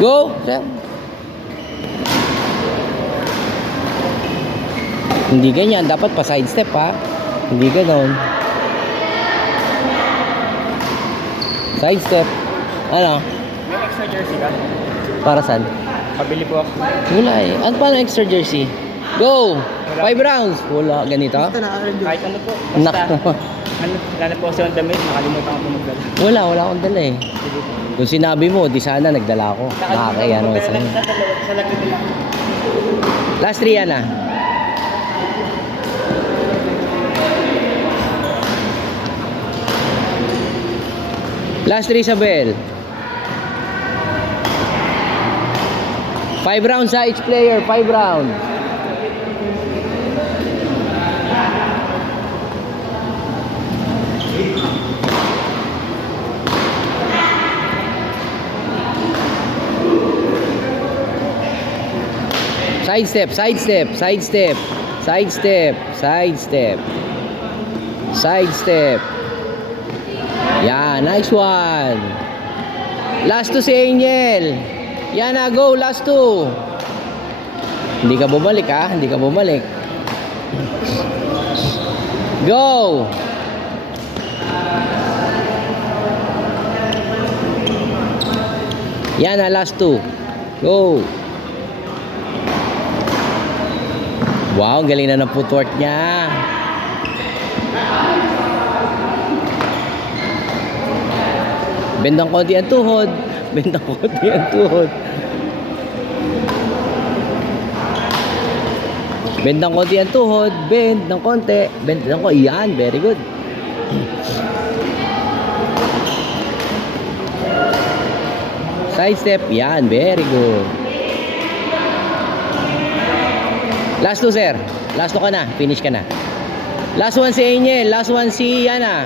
Go, sir. Hindi ganyan, dapat pa side step ha. Hindi ganon. Side step. Ano? May extra jersey ka? Para saan? Pabili po ako. Wala eh. Ano pa ng extra jersey? Go! 5 rounds. Wala, ganito? Kahit ano po. Nako. Ano, wala na po kasi yung damit. Nakalimutan ko po magdala. Wala akong dala eh. Sige po. Kung sinabi mo, di sana nagdala ako. Nakakaya naman Sa sa'yo. lagay nila. Last 3 yan ah. Last 3 sa bell. 5 rounds sa each player. 5 rounds. Side step, side step, side step, side step, side step, side step. Yan, nice one. Last 2 si Angel. Yan na, go, last 2. Hindi ka bumalik ha, hindi ka bumalik. Go. Yan na, last 2. Go. Wow, galing na ng footwork niya. Bend ng konti ang tuhod. Bend ng konti ang tuhod. Bend ng konti ang tuhod. Bend ng konti. Bend ng konti. Yan, very good. Side step. Yan, very good. Last 2 sir. Last 2 ka na. Finish ka na. Last 1 si Angel. Last 1 si Yana.